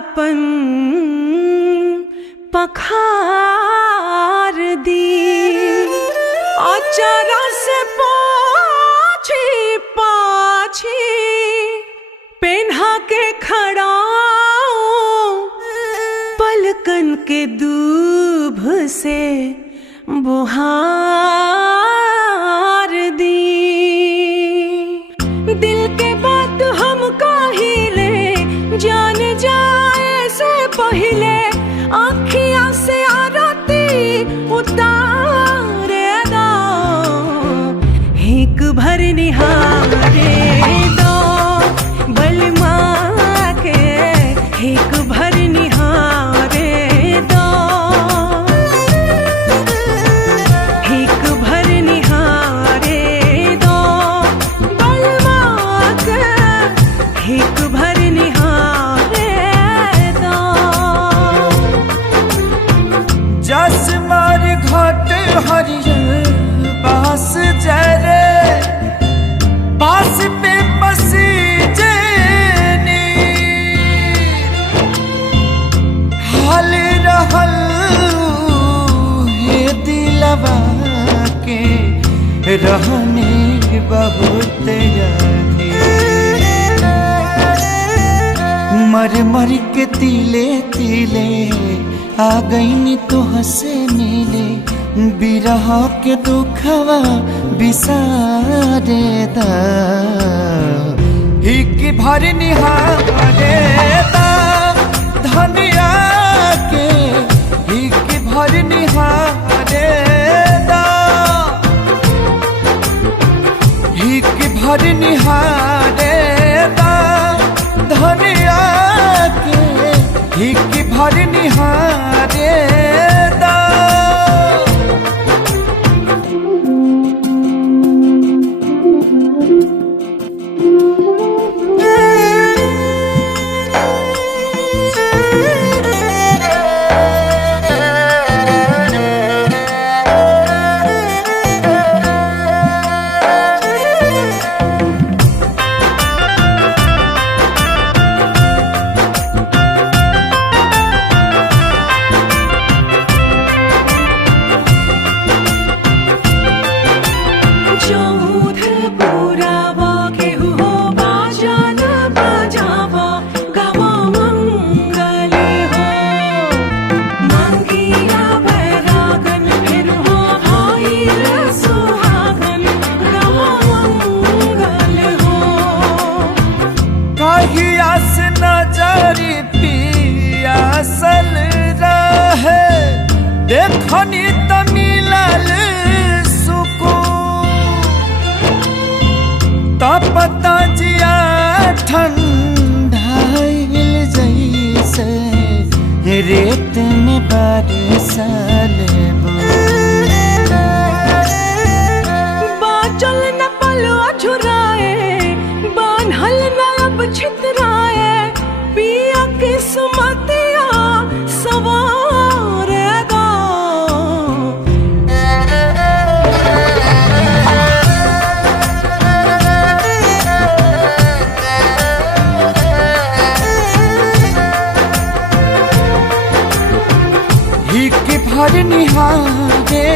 अपन पखार दी, अचरा से पाछी पाछी पेन्हा के खड़ाऊं, पलकन के दूभ से बुहार दी। दिल के बात हम काहिले, जान जाए से पहिले, आँखियाँ से आरती उतारे दो, हिक भर निहारे दो बलमा के, हिक भर निहारे दो, हिक भर निहारे दो बलमा के, हिक भर निहारे दो। जस मार घाट हरियर बास जरे, बास पे बसी जेनी, हाल रहल हे दिलवा के, रहने बहुत यादी। मर मर के तिले तिले आ गईनी तो हंसे मिले, बिरह के दुखवा बिसारे दा, हिक भर निहारे दा धनिया के, हिक भर निहारे दा, हिक भर निहारे दा धनिया के, हिक भर निहारे दा। पियासल रहे देखनी त मिलल सुकून, त पता जिया ठंडाइल जैसे रेत में बरसल बाचल न पलवा झुराए, बान्हल न अब छितराए, पिया की सुमतिया सवार दो। हिक भर निहारे